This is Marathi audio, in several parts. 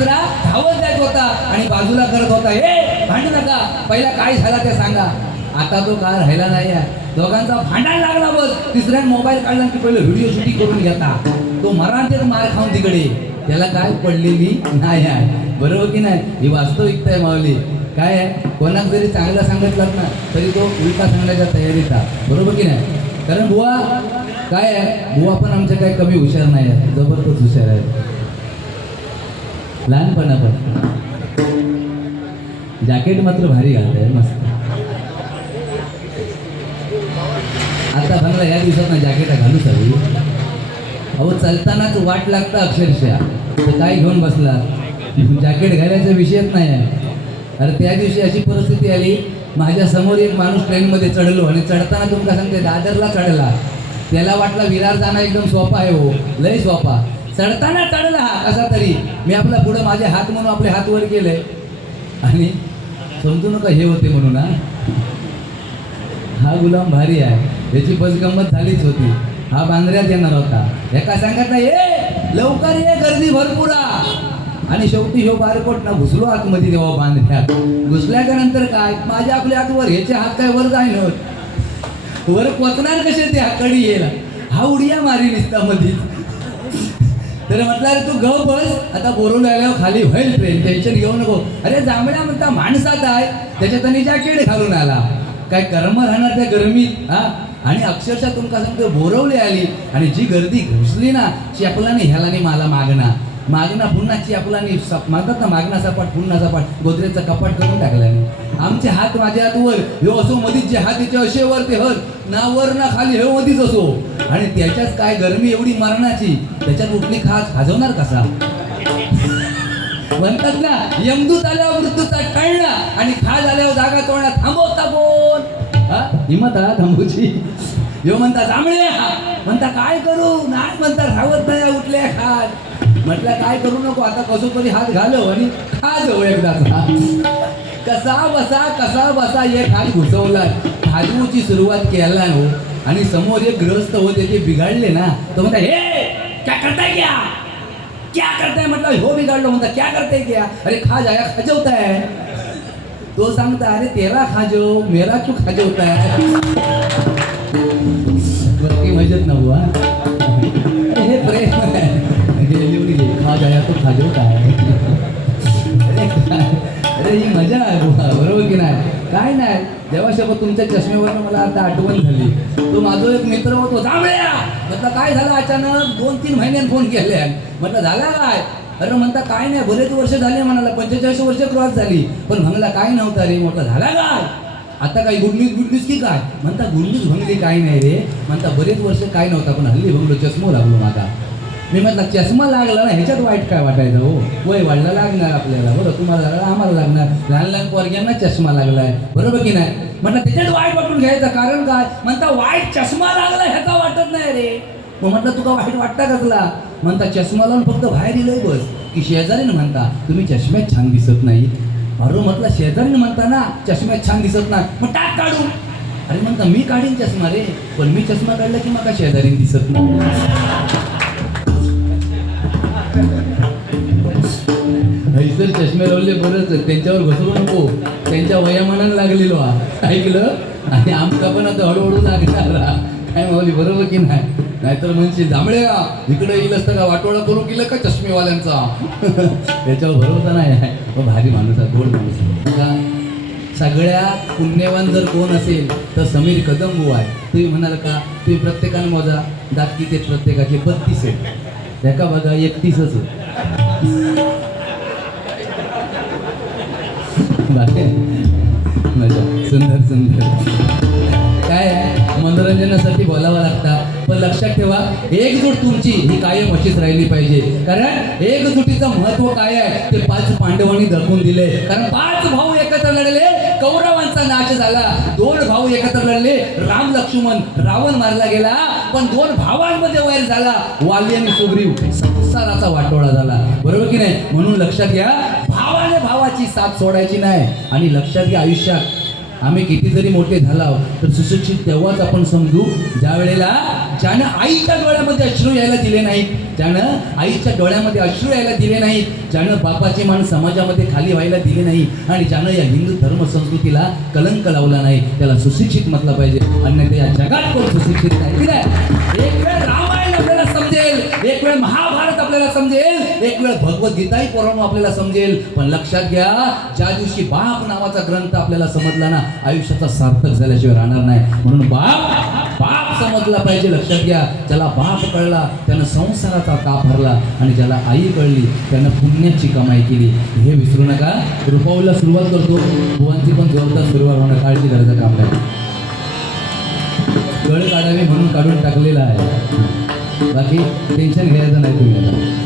दुसरा धावत जात होता आणि बाजूला करत होता. हे भांडू नका. पहिला काय झाला ते सांगा. आता तो काळ राहिला नाही आहे दोघांचा भांडायला लागला बस. तिसऱ्या मोबाईल काढला की पहिलं व्हिडिओ शूटिंग करून घेता. तो मराठीत मार खाऊन तिकडे. त्याला काय पडलेली नाही आहे. बरोबर की नाही? ही वास्तविकता आहे माऊली. काय आहे? कोणाक जरी चांगलं सांगितलं ना तरी तो उलटा सांगण्याच्या तयारीत बरोबर की नाही? कारण बुवा काय आहे? बुवा पण आमच्या काही कमी हुशार नाही आहे. जबरदस्त हुशार आहे. लहानपणापासून. जॅकेट मात्र भारी घालतंय मस्त. आता भंगला या दिवसात ना जॅकेट घालू सगळी. अहो चलतानाच वाट लागतं अक्षरशः. काय घेऊन बसला? जॅकेट घालायचा विषयच नाही आहे अरे त्या दिवशी अशी परिस्थिती आली माझ्यासमोर एक माणूस ट्रेनमध्ये चढलो आणि चढताना तुमका सांगते दादरला चढला. त्याला वाटला विरार जाणं एकदम सोपा आहे हो. लय सोपा. चढताना चढला हा कसा तरी. मी आपला पुढं माझे हात म्हणून आपले हात वर केले. आणि समजू नका हे होते म्हणून हा. गुलाम भारी आहे. याची बसगंमत झालीच होती. हा बांद्र्यात येणार होता. एका सांगत नाही ये लवकर ये गर्दी भरपूर आणि शेवटी ह्यो बारकोट ना घुसलो आतमध्ये तेव्हा बांधण्यात घुसल्याच्या नंतर काय? माझ्या आपल्या हातवर ह्याचे हात काय वर जाय वर पोचणार कसे ते? हाकडी येईल. हा उडिया मारी निसता मधीच. तर म्हटलं अरे तू गप बस आता बोलून राहिल्यावर खाली होईल ट्रेन टेन्शन घेऊ नको. अरे जांभळ्या म्हणता माणसात आहे त्याच्यात आणि जॅकेट घालून आला. काय कर्म राहणार त्या गरमीत हा? आणि अक्षरशः तुमका सांगतो बोरवली आली आणि जी गर्दी घुसली ना चेपलाने ह्याला नाही मला मागणा. मागणा पुन्हा चेपलाने सप म्हणतात ना मागणा सपाट पुन्हा सपाट. गोदरेजचा कपाट करून टाकल्याने आमचे हात माझ्या हात वर ह्यो असो मधीच जे हात याचे असे वर ते हर. ना वर ना खाली हे मधीच असो. आणि त्याच्यात काय गरमी एवढी मरणाची? त्याच्यात उठली खास खाजवणार कसा? म्हणतात ना यमदूत आल्यावर मृत्यूचा टळला आणि खाज आल्यावर जागा तोडला थांबवता कोण? हा? हिंमत हा थांबूची यो म्हणता जांभळे हा. म्हणता काय करू? नाही म्हणता सावध नाही उठले खाज. म्हटलं काय करू नको आता कसो तरी हात घालव आणि खा जवळ एकदाचा कसा बसा कसा बसा एक हात घुसवला. खाजवूची सुरुवात केला हो. आणि समोर एक ग्रस्त होते ते बिघडले ना. तो म्हणता हे क्या करताय क्या? क्या करताय? म्हटलं हो बिघडलो. म्हणता क्या करताय क्या? अरे खा जाया खाजवताय. तो सांगता अरे तेरा खाजो मेरा क्यों खाजवताय. म्हणजे वरती उडी तो अरे काय? अरे ही मजा आहे बुवा बरोबर की नाही? काय नाही जेव्हा शपथ तुमच्या चष्मेवरनं मला आता आठवण झाली. तो माझा एक मित्र होतो जांभळ्या म्हटलं काय झालं अचानक? दोन तीन महिन्यात फोन केले. म्हटलं झाला काय? अरे म्हणता काय नाही बरेच वर्ष झाले म्हणाला पंचेचाळीस वर्ष क्रॉस झाली. पण म्हणला काय नव्हता रे? म्हटलं झाला काय? आता काही गुड न्यूज गुड न्यूज की काय? म्हणता गुड न्यूज भंगली काय नाही रे. म्हणता बरेच वर्ष काय नव्हता पण हल्ली भंगलो चष्मो लागलो माझा. मी म्हटलं चष्मा लागला ना ह्याच्यात वाईट काय वाटायचं हो? वय वाढला लागणार आपल्याला बरं? तुम्हाला लागला आम्हाला लागणार. लहान लहान पोरग्यांना चष्मा लागलाय बरोबर की नाही? म्हटलं त्याच्यात वाईट वाटून घ्यायचं कारण काय? म्हणता वाईट चष्मा लागला ह्याचा वाटत नाही रे. मग म्हटलं तुका वाईट वाटता कसला म्हणता चष्मा लावून फक्त बाहेर दिलंय बस. की शेजारीनं म्हणता तुम्ही चष्म्यात छान दिसत नाही. अरे हो, म्हटलं शेजारीनं म्हणता ना चष्म्यात छान दिसत नाही. मग टाक काढू अरे म्हणता मी काढीन चष्मा रे पण मी चष्मा काढला की मला शेजारीन दिसत नाही? हैसर चष्मे लावले बरंच. त्यांच्यावर घसरू नको. त्यांच्या वयामानानं लागलेलो हा. ऐकलं? आणि आमचा पण आता हळूहळू लागणार काय मावली बरोबर की नाही? नाहीतर म्हणजे जांभळे इकडे येईल असतं का? वाटोळा करू केलं का चष्मेवाल्यांचा? त्याच्यावर भरोसा नाही आहे. भारी माणूस आहे गोड माणूस आहे. सगळ्यात पुण्यवान जर कोण असेल तर समीर कदम बुवा आहे. तुम्ही म्हणाल का? तुम्ही प्रत्येकानं मोजा. दात ते प्रत्येकाचे बत्तीस आहेत. त्याका बघा एकतीसच आहे बाकी मजा सुंदर सुंदर. काय मनोरंजनासाठी बोलावं लागतं. पण लक्षात ठेवा एकजूट तुमची ही कायम अशीच राहिली पाहिजे. कारण एकजुटीचं महत्त्व काय आहे? ते पाच पांडवांनी दाखवून दिले. कारण पाच भाऊ एकत्र लढले कौरवांचा नाश झाला. दोन भाऊ एकत्र लढले राम लक्ष्मण रावण मारला गेला. पण दोन भावांमध्ये वैर झाला. वाली आणि सुग्रीव संसाराचा वाटोळा झाला. बरोबर की नाही? म्हणून लक्षात घ्या भाव भावाची साथ सोडायची नाही. आणि लक्षात घ्या आयुष्यात आम्ही किती जरी मोठे झाला तर सुशिक्षित तेव्हाच आपण समजू ज्या वेळेला ज्यानं आईच्या डोळ्यामध्ये अश्रू यायला दिले नाहीत ज्यानं आईच्या डोळ्यामध्ये अश्रू यायला दिले नाहीत ज्यानं बापाची मान समाजामध्ये खाली व्हायला दिली नाही आणि ज्यानं या हिंदू धर्म संस्कृतीला कलंक लावला नाही त्याला सुशिक्षित म्हटलं पाहिजे. अन्यथा या जगात कोण सुशिक्षित नाही एक वेळ रामा एक वेळ महाभारत आपल्याला समजेल. एक वेळ भगवद्गीताही पोरांनो आपल्याला समजेल. पण लक्षात घ्या ज्या दिवशी बाप नावाचा ग्रंथ आपल्याला समजला ना आयुष्याचा सार्थक झाल्याशिवाय राहणार नाही. म्हणून बाप बाप समजला पाहिजे लक्षात घ्या. ज्याला बाप कळला त्यानं संसाराचा ताप भरला आणि ज्याला आई कळली त्यानं पुण्याची कमाई केली. हे विसरू नका. रुपावलीला सुरुवात करतो. भुवांची पण जोरदार सुरुवात होणं काळजी करायचं काम नाही. गळ काढावी म्हणून काढून टाकलेला आहे. बाकी टेन्शन घ्यायचं नाही तुम्ही.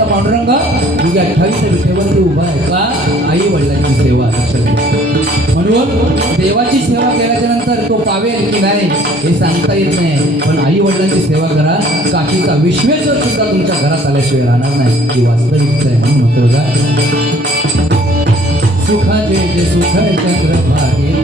आज पांडुरंग. तुझ्या अठ्ठावीस विठेवरती उभा आहे का? आई वडिलांची सेवा म्हणून देवाची सेवा केल्याच्यानंतर तो पावेल की नाही हे सांगता येत नाही. पण आई वडिलांची सेवा करा. काशीचा विश्वेश्वर सुद्धा तुमच्या घरात आल्याशिवाय राहणार नाही. ही वास्तविकता आहे म्हणून म्हणतो का सुखाचे जे सुख चंद्र भागे